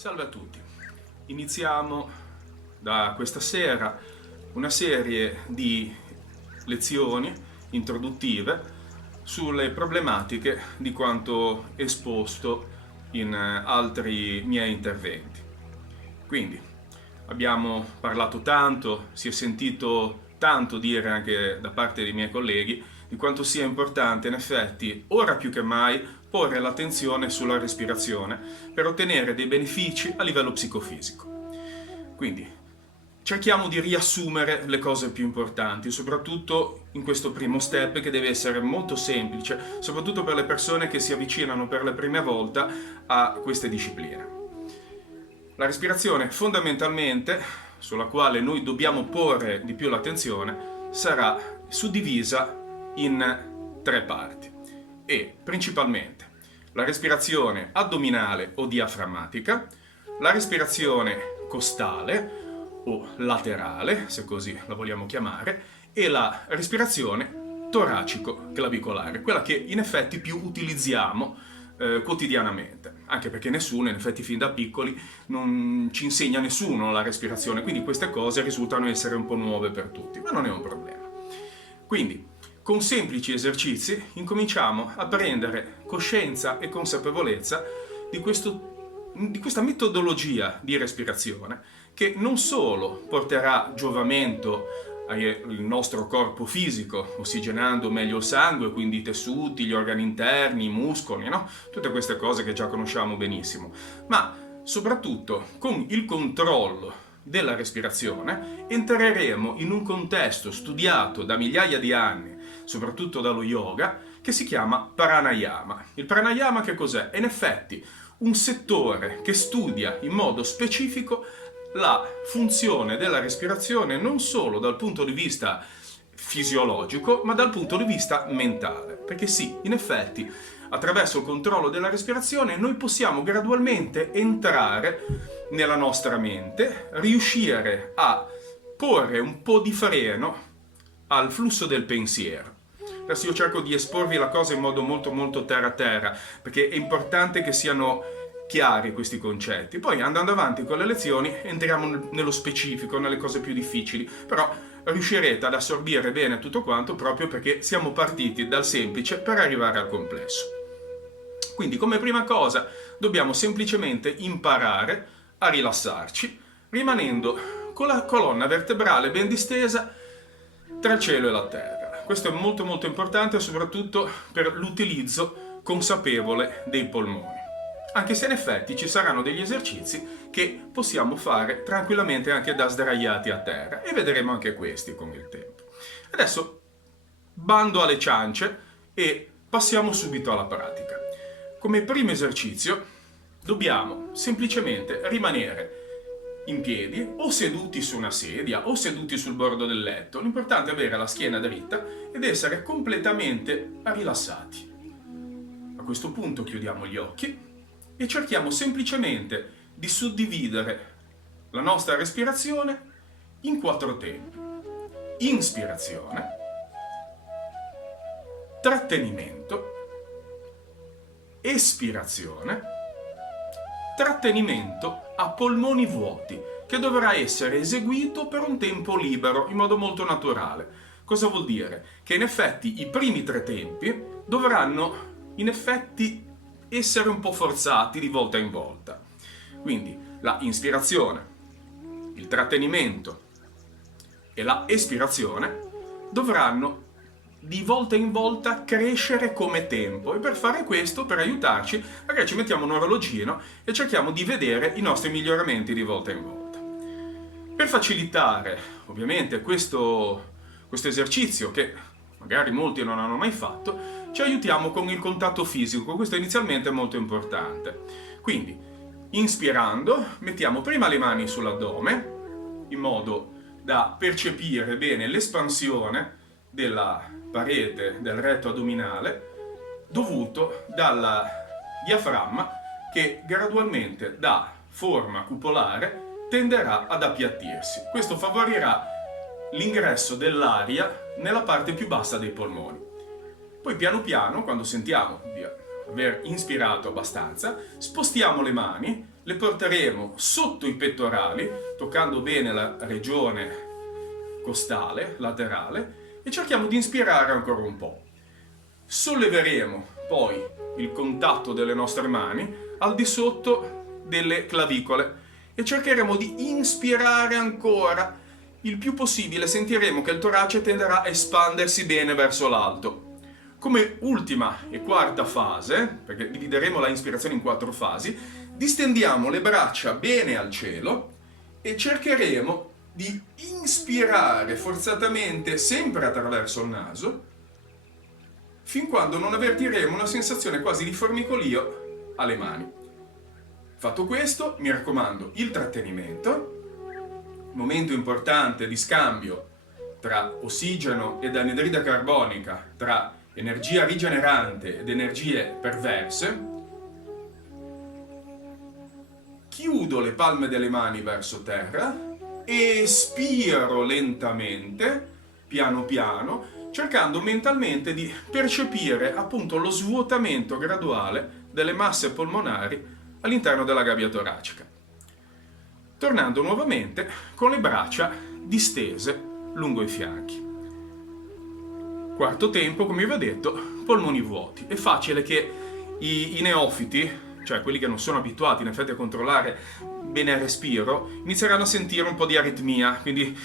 Salve a tutti, iniziamo da questa sera una serie di lezioni introduttive sulle problematiche di quanto esposto in altri miei interventi. Quindi abbiamo parlato tanto, si è sentito tanto dire anche da parte dei miei colleghi di quanto sia importante in effetti, ora più che mai, porre l'attenzione sulla respirazione per ottenere dei benefici a livello psicofisico. Quindi cerchiamo di riassumere le cose più importanti, soprattutto in questo primo step che deve essere molto semplice, soprattutto per le persone che si avvicinano per la prima volta a queste discipline. La respirazione fondamentalmente, sulla quale noi dobbiamo porre di più l'attenzione, sarà suddivisa in 3 parti e principalmente la respirazione addominale o diaframmatica, la respirazione costale o laterale, se così la vogliamo chiamare, e la respirazione toracico-clavicolare, quella che in effetti più utilizziamo quotidianamente, anche perché nessuno, in effetti fin da piccoli, non ci insegna nessuno la respirazione, quindi queste cose risultano essere un po' nuove per tutti, ma non è un problema. Quindi, con semplici esercizi incominciamo a prendere coscienza e consapevolezza di questa metodologia di respirazione che non solo porterà giovamento al nostro corpo fisico, ossigenando meglio il sangue, quindi i tessuti, gli organi interni, i muscoli, no? Tutte queste cose che già conosciamo benissimo, ma soprattutto con il controllo della respirazione entreremo in un contesto studiato da migliaia di anni, soprattutto dallo yoga, che si chiama pranayama. Il pranayama che cos'è? È in effetti un settore che studia in modo specifico la funzione della respirazione non solo dal punto di vista fisiologico, ma dal punto di vista mentale. Perché sì, in effetti, attraverso il controllo della respirazione noi possiamo gradualmente entrare nella nostra mente, riuscire a porre un po' di freno al flusso del pensiero. Adesso io cerco di esporvi la cosa in modo molto terra terra, perché è importante che siano chiari questi concetti. Poi andando avanti con le lezioni entriamo nello specifico, nelle cose più difficili, però riuscirete ad assorbire bene tutto quanto proprio perché siamo partiti dal semplice per arrivare al complesso. Quindi come prima cosa dobbiamo semplicemente imparare a rilassarci, rimanendo con la colonna vertebrale ben distesa tra il cielo e la terra. Questo è molto importante soprattutto per l'utilizzo consapevole dei polmoni. Anche se in effetti ci saranno degli esercizi che possiamo fare tranquillamente anche da sdraiati a terra e vedremo anche questi con il tempo. Adesso bando alle ciance e passiamo subito alla pratica. Come primo esercizio dobbiamo semplicemente rimanere in piedi o seduti su una sedia o seduti sul bordo del letto. L'importante è avere la schiena dritta ed essere completamente rilassati. A questo punto chiudiamo gli occhi e cerchiamo semplicemente di suddividere la nostra respirazione in 4 tempi. Inspirazione, trattenimento, espirazione, trattenimento a polmoni vuoti, che dovrà essere eseguito per un tempo libero, in modo molto naturale. Cosa vuol dire? Che in effetti i primi 3 tempi dovranno in effetti essere un po' forzati di volta in volta. Quindi la inspirazione, il trattenimento e la espirazione dovranno di volta in volta crescere come tempo e per fare questo, per aiutarci, magari ci mettiamo un orologino e cerchiamo di vedere i nostri miglioramenti di volta in volta. Per facilitare ovviamente questo esercizio che magari molti non hanno mai fatto, ci aiutiamo con il contatto fisico. Questo inizialmente è molto importante. Quindi, inspirando, mettiamo prima le mani sull'addome, in modo da percepire bene l'espansione della parete del retto addominale, dovuto dal diaframma che gradualmente da forma cupolare tenderà ad appiattirsi. Questo favorirà l'ingresso dell'aria nella parte più bassa dei polmoni. Poi piano piano, quando sentiamo di aver inspirato abbastanza, spostiamo le mani le porteremo sotto i pettorali, toccando bene la regione costale, laterale, e cerchiamo di inspirare ancora un po'. Solleveremo poi il contatto delle nostre mani al di sotto delle clavicole e cercheremo di inspirare ancora il più possibile. Sentiremo che il torace tenderà a espandersi bene verso l'alto. Come ultima e quarta fase, perché divideremo la inspirazione in 4 fasi, distendiamo le braccia bene al cielo e cercheremo di inspirare forzatamente sempre attraverso il naso, fin quando non avvertiremo una sensazione quasi di formicolio alle mani. Fatto questo, mi raccomando, il trattenimento, momento importante di scambio tra ossigeno ed anidride carbonica, tra energia rigenerante ed energie perverse. Chiudo le palme delle mani verso terra, espiro lentamente, piano piano, cercando mentalmente di percepire appunto lo svuotamento graduale delle masse polmonari all'interno della gabbia toracica. Tornando nuovamente con le braccia distese lungo i fianchi. Quarto tempo, come vi ho detto, polmoni vuoti. È facile che i neofiti, cioè quelli che non sono abituati in effetti a controllare bene il respiro, inizieranno a sentire un po' di aritmia, quindi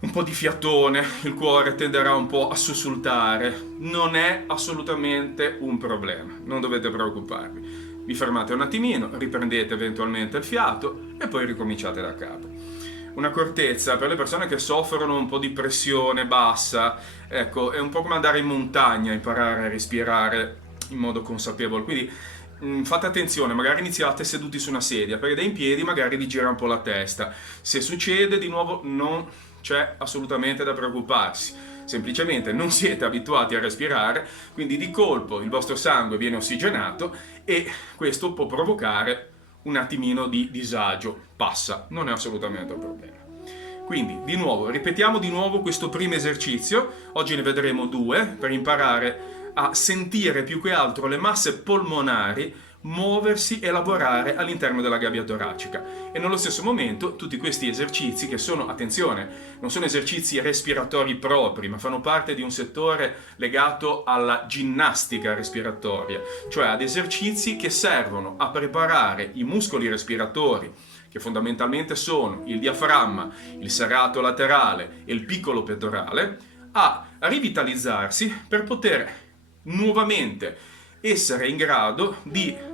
un po' di fiatone, il cuore tenderà un po' a sussultare. Non è assolutamente un problema, non dovete preoccuparvi. Vi fermate un attimino, riprendete eventualmente il fiato e poi ricominciate da capo. Un'accortezza per le persone che soffrono un po' di pressione bassa, ecco, è un po' come andare in montagna, imparare a respirare in modo consapevole. Quindi fate attenzione, magari iniziate seduti su una sedia, perché da in piedi magari vi gira un po' la testa. Se succede, di nuovo, non c'è assolutamente da preoccuparsi. Semplicemente non siete abituati a respirare, quindi di colpo il vostro sangue viene ossigenato e questo può provocare un attimino di disagio. Passa, non è assolutamente un problema. Quindi, di nuovo, ripetiamo di nuovo questo primo esercizio. Oggi ne vedremo 2 per imparare a sentire più che altro le masse polmonari muoversi e lavorare all'interno della gabbia toracica. E nello stesso momento tutti questi esercizi che sono, attenzione, non sono esercizi respiratori propri, ma fanno parte di un settore legato alla ginnastica respiratoria, cioè ad esercizi che servono a preparare i muscoli respiratori, che fondamentalmente sono il diaframma, il serrato laterale e il piccolo pettorale, a rivitalizzarsi per poter nuovamente essere in grado di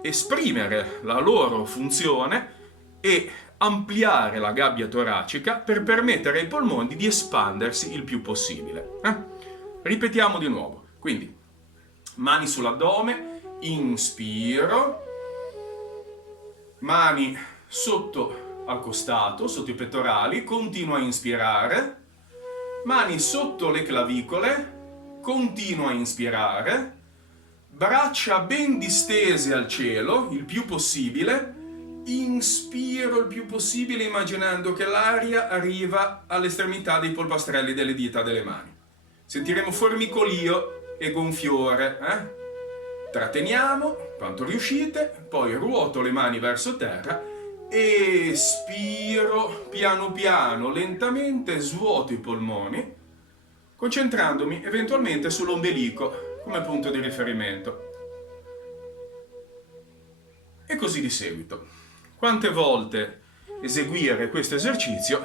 esprimere la loro funzione e ampliare la gabbia toracica per permettere ai polmoni di espandersi il più possibile. Ripetiamo di nuovo. Quindi, mani sull'addome, inspiro, mani sotto al costato, sotto i pettorali, continuo a inspirare, mani sotto le clavicole, continuo a inspirare, braccia ben distese al cielo, il più possibile, inspiro il più possibile immaginando che l'aria arriva all'estremità dei polpastrelli delle dita delle mani. Sentiremo formicolio e gonfiore. Tratteniamo quanto riuscite, poi ruoto le mani verso terra, espiro piano piano, lentamente, svuoto i polmoni, concentrandomi eventualmente sull'ombelico come punto di riferimento. E così di seguito. Quante volte eseguire questo esercizio?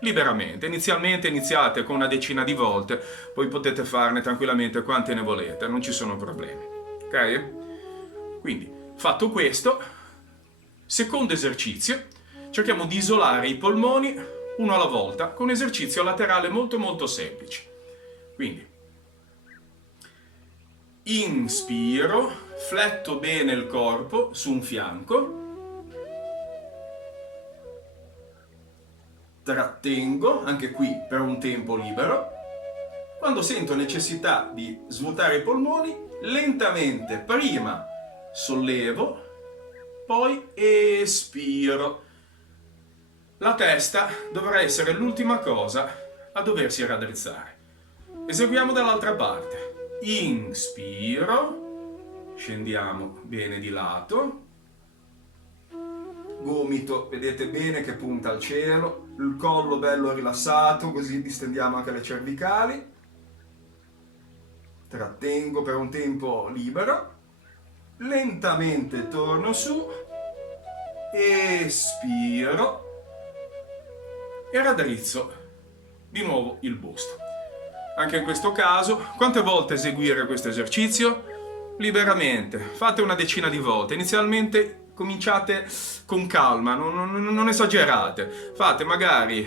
Liberamente. Inizialmente iniziate con una decina di volte, poi potete farne tranquillamente quante ne volete, non ci sono problemi. Ok? Quindi, fatto questo, secondo esercizio, cerchiamo di isolare i polmoni uno alla volta, con un esercizio laterale molto molto semplice. Quindi, inspiro, fletto bene il corpo su un fianco, trattengo, anche qui per un tempo libero. Quando sento necessità di svuotare i polmoni, lentamente prima sollevo, poi espiro. La testa dovrà essere l'ultima cosa a doversi raddrizzare. Eseguiamo dall'altra parte. Inspiro, scendiamo bene di lato, gomito, vedete bene che punta al cielo, il collo bello rilassato, così distendiamo anche le cervicali. Trattengo per un tempo libero, lentamente torno su, espiro e raddrizzo di nuovo il busto. Anche in questo caso, quante volte eseguire questo esercizio? Liberamente, fate una decina di volte. Inizialmente cominciate con calma, non esagerate. Fate magari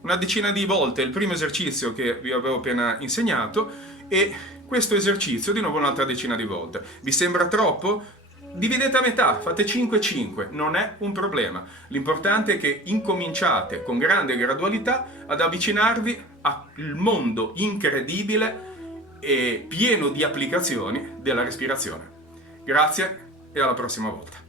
una decina di volte il primo esercizio che vi avevo appena insegnato e questo esercizio di nuovo un'altra decina di volte. Vi sembra troppo? Dividete a metà, fate 5-5, non è un problema. L'importante è che incominciate con grande gradualità ad avvicinarvi al mondo incredibile e pieno di applicazioni della respirazione. Grazie e alla prossima volta.